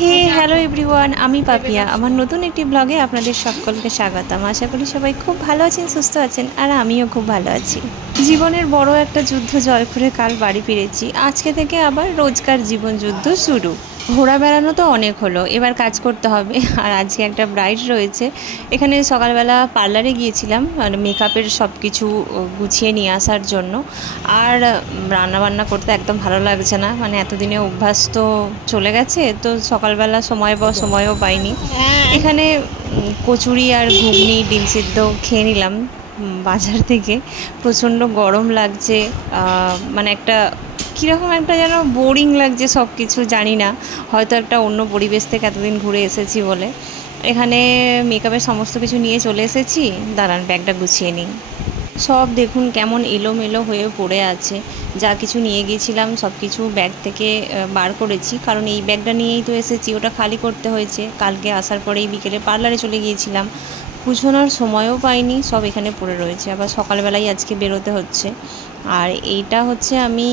হে hello everyone, আমি পাপিয়া। আমার নতুন একটি ব্লগে আপনাদের সকলকে স্বাগতম। আশা করি সবাই খুব ভালো আছেন, সুস্থ আছেন, আর আমিও খুব ভালো আছি। জীবনের বড় একটা যুদ্ধ জয় করে কাল বাড়ি ফিরেছি। আজকে থেকে আবার রোজকার জীবন যুদ্ধ শুরু। ঘোরা বেড়ানো তো অনেক হলো, এবার কাজ করতে হবে। আর আজকে একটা ব্রাইড রয়েছে। এখানে সকালবেলা পার্লারে গিয়েছিলাম আর মেকআপের সব কিছু গুছিয়ে নিয়ে আসার জন্য। আর রান্নাবান্না করতে একদম ভালো লাগছে না, মানে এতদিনে অভ্যাস তো চলে গেছে, তো সকালবেলা সময়ও পাইনি। এখানে কচুরি আর ঘুগনি ডিম সিদ্ধ খেয়ে নিলাম বাজার থেকে। প্রচণ্ড গরম লাগছে, মানে একটা কীরকম একটা যেন বোরিং লাগছে সব কিছু, জানি না, হয়তো একটা অন্য পরিবেশ থেকে এতদিন ঘুরে এসেছি বলে। এখানে মেকআপের সমস্ত কিছু নিয়ে চলে এসেছি, দাঁড়ান ব্যাগটা গুছিয়ে নিই। সব দেখুন কেমন এলোমেলো হয়ে পড়ে আছে। যা কিছু নিয়ে গিয়েছিলাম সব কিছু ব্যাগ থেকে বার করেছি, কারণ এই ব্যাগটা নিয়েই তো এসেছি, ওটা খালি করতে হয়েছে। কালকে আসার পরেই বিকেলে পার্লারে চলে গিয়েছিলাম, গুছোনোর সময়ও পাইনি, সব এখানে পড়ে রয়েছে। আবার সকালবেলাই আজকে বেরোতে হচ্ছে। আর এইটা হচ্ছে আমি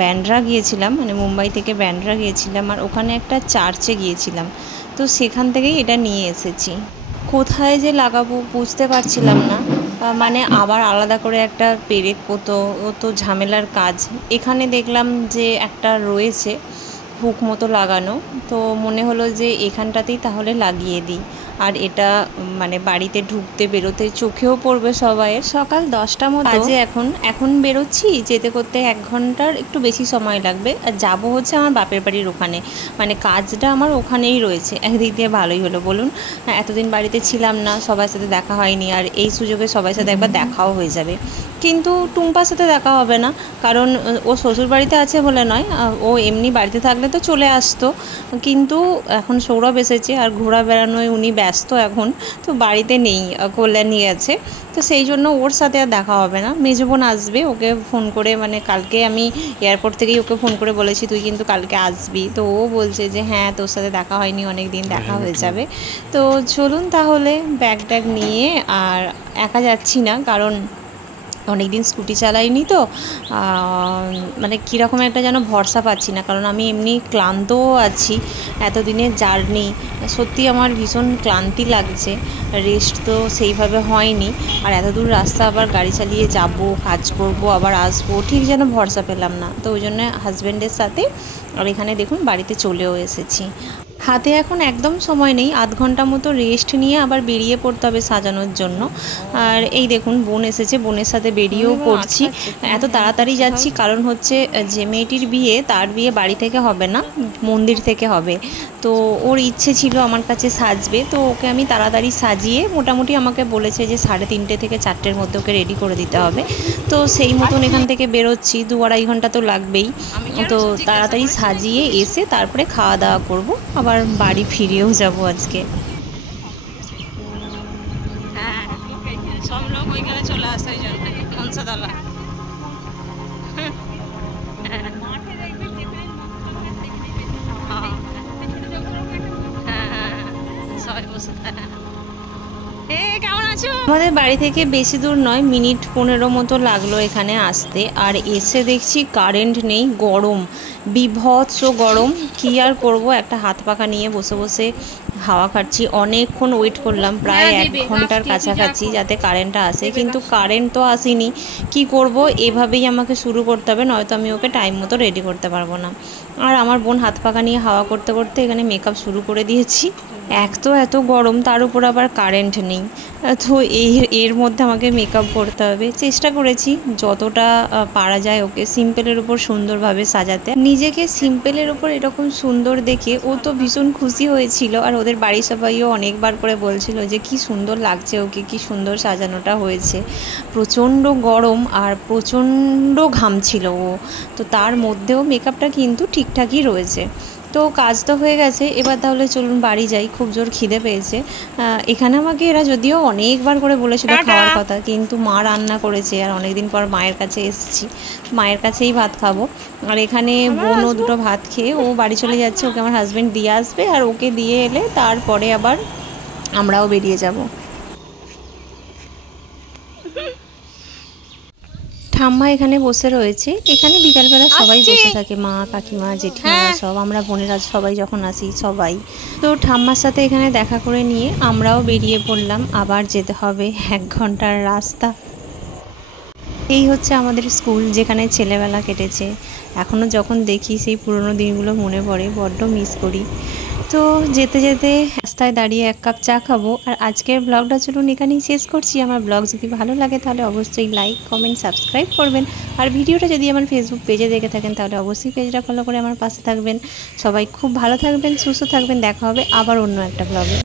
ব্যান্ড্রা গিয়েছিলাম, মানে মুম্বাই থেকে ব্যান্ড্রা গিয়েছিলাম, আর ওখানে একটা চার্চে গিয়েছিলাম, তো সেখান থেকেই এটা নিয়ে এসেছি। কোথায় যে লাগাবো বুঝতে পারছিলাম না, মানে আবার আলাদা করে একটা পেরেক পোতো, ও তো ঝামেলার কাজ। এখানে দেখলাম যে একটা রয়েছে হুক মতো লাগানো, তো মনে হলো যে এখানটাতেই তাহলে লাগিয়ে দিই। আর এটা মানে বাড়িতে ঢুকতে বেরোতে চোখেও পড়বে সবাইয়ের। সকাল 10টা মতো বাজে এখন বেরোচ্ছি, যেতে করতে 1 ঘন্টার একটু বেশি সময় লাগবে। আর যাবো হচ্ছে আমার বাপের বাড়ির ওখানে, মানে কাজটা আমার ওখানেই রয়েছে। একদিক দিয়ে ভালোই হলো বলুন, এতদিন বাড়িতে ছিলাম না, সবার সাথে দেখা হয়নি, আর এই সুযোগে সবার সাথে একবার দেখাও হয়ে যাবে। কিন্তু টুম্পার সাথে দেখা হবে না, কারণ ও শ্বশুর বাড়িতে আছে বলে নয়, ও এমনি বাড়িতে থাকলে তো চলে আসতো, কিন্তু এখন সৌরভ এসেছে আর ঘোরা বেড়ানোয় উনি ব্যস্ত এখন, তো বাড়িতে নেই, কল্যাণী গেছে, তো সেই জন্য ওর সাথে আর দেখা হবে না। মেজো বোন আসবে, ওকে ফোন করে, মানে কালকে আমি এয়ারপোর্ট থেকেই ওকে ফোন করে বলেছি তুই কিন্তু কালকে আসবি, তো ও বলছে যে হ্যাঁ তোর সাথে দেখা হয়নি, অনেক দিন দেখা হয়ে যাবে। তো চলুন তাহলে ব্যাগ ট্যাগ নিয়ে। আর একা যাচ্ছি না, কারণ অনেক দিন স্কুটি চালাইনি, তো মানে কীরকম একটা যেন ভরসা পাচ্ছি না, কারণ আমি এমনি ক্লান্তও আছি, এতদিনের জার্নি সত্যি আমার ভীষণ ক্লান্তি লাগছে, রেস্ট তো সেইভাবে হয়নি। আর এত দূর রাস্তা আবার গাড়ি চালিয়ে যাব, কাজ করব, আবার আসবো, ঠিক যেন ভরসা পেলাম না, তো ওই জন্য হাজব্যান্ডের সাথে। আর এখানে দেখুন বাড়িতে চলেও এসেছি। হাতে এখন একদম সময় নেই, 1/2 ঘন্টা মতো রেস্ট নিয়ে আবার বেরিয়ে পড়তে হবে সাজানোর জন্য। আর এই দেখুন বোন এসেছে, বোনের সাথে বেরিয়েও পড়ছি। এত তাড়াতাড়ি যাচ্ছি কারণ হচ্ছে যে মেয়েটির বিয়ে, তার বিয়ে বাড়ি থেকে হবে না, মন্দির থেকে হবে। তো ওর ইচ্ছে ছিল আমার কাছে সাজবে, তো ওকে আমি তাড়াতাড়ি সাজিয়ে, মোটামুটি আমাকে বলেছে যে 3:30 থেকে 4টের মধ্যে ওকে রেডি করে দিতে হবে, তো সেই মতন এখান থেকে বেরোচ্ছি। 2-2.5 ঘন্টা তো লাগবেই, তো তাড়াতাড়ি সাজিয়ে এসে তারপরে খাওয়া দাওয়া করব, আবার বাড়ি ফিরেও যাব আজকে। হ্যাঁ, সব লোক ওইখানে চলে আসে, ওই জন্য কংসাতলা। সবাই বসে কেমন আছো? আমাদের বাড়ি থেকে বেশি দূর নয়, মিনিট 15 মতো লাগলো এখানে আসতে। আর এসে দেখছি কারেন্ট নেই, গরম, বিভৎস গরম। কি আর করব, একটা হাত পাখা নিয়ে বসে বসে হাওয়া খাচ্ছি। অনেকক্ষণ ওয়েট করলাম, প্রায় 1 ঘন্টার কাছাকাছি, যাতে কারেন্টটা আসে, কিন্তু কারেন্ট তো আসেনি। কি করব, এভাবেই আমাকে শুরু করতে হবে, নয়তো আমি ওকে টাইম মতো রেডি করতে পারবো না। আর আমার বোন হাত পাখা নিয়ে হাওয়া করতে করতে এখানে মেকআপ শুরু করে দিয়েছি। এত গরম, তার উপর আবার কারেন্ট নেই, তো এর মধ্যে আমাকে মেকআপ করতে হবে। চেষ্টা করেছি যতটা পারা যায় ওকে সিম্পলের উপর সুন্দরভাবে সাজাতে। নিজেকে সিম্পলের উপর এরকম সুন্দর দেখে ও তো ভীষণ খুশি হয়েছিল, আর ওদের বাড়ির সবাইও অনেকবার করে বলছিল যে কি সুন্দর লাগছে ওকে, কি সুন্দর সাজানোটা হয়েছে। প্রচণ্ড গরম আর প্রচণ্ড ঘামছিল ও, তো তার মধ্যেও মেকআপটা কিন্তু ঠিকঠাকই রয়েছে। তো কাজ তো হয়ে গেছে, এবার তাহলে চলুন বাড়ি যাই, খুব জোর খিদে পেয়েছে। এখানে আমাকে এরা যদিও অনেকবার করে বলেছিল খাওয়ার কথা, কিন্তু মা রান্না করেছে, আর অনেকদিন পর মায়ের কাছে এসেছি, মায়ের কাছেই ভাত খাবো। আর এখানে বোনও দুটো ভাত খেয়ে ও বাড়ি চলে যাচ্ছে, ওকে আমার হাজব্যান্ড দিয়ে আসবে, আর ওকে দিয়ে এলে তারপরে আবার আমরাও বেরিয়ে যাব। ঠাম্মা এখানে বসে রয়েছে। এখানে বিকালবেলা সবাই বসে থাকে, মা, কাকিমা, জেঠিমারা সব, আমরা বোনেরা সবাই যখন আসি সবাই। তো ঠাম্মার সাথে এখানে দেখা করে নিয়ে আমরাও বেরিয়ে পড়লাম। আবার যেতে হবে 1 ঘন্টার রাস্তা। এই হচ্ছে আমাদের স্কুল, যেখানে ছেলেবেলা কেটেছে। এখনও যখন দেখি সেই পুরনো দিনগুলো মনে পড়ে, বড্ড মিস করি। তো যেতে যেতে রাস্তায় দাঁড়িয়ে 1 কাপ চা খাবো। আর আজকের ব্লগটা চলুন এখানেই শেষ করছি। আমার ব্লগ যদি ভালো লাগে তাহলে অবশ্যই লাইক, কমেন্ট, সাবস্ক্রাইব করবেন। আর ভিডিওটা যদি আমার ফেসবুক পেজে দেখে থাকেন তাহলে অবশ্যই পেজটা ফলো করে আমার পাশে থাকবেন। সবাই খুব ভালো থাকবেন, সুস্থ থাকবেন। দেখা হবে আবার অন্য একটা ব্লগে।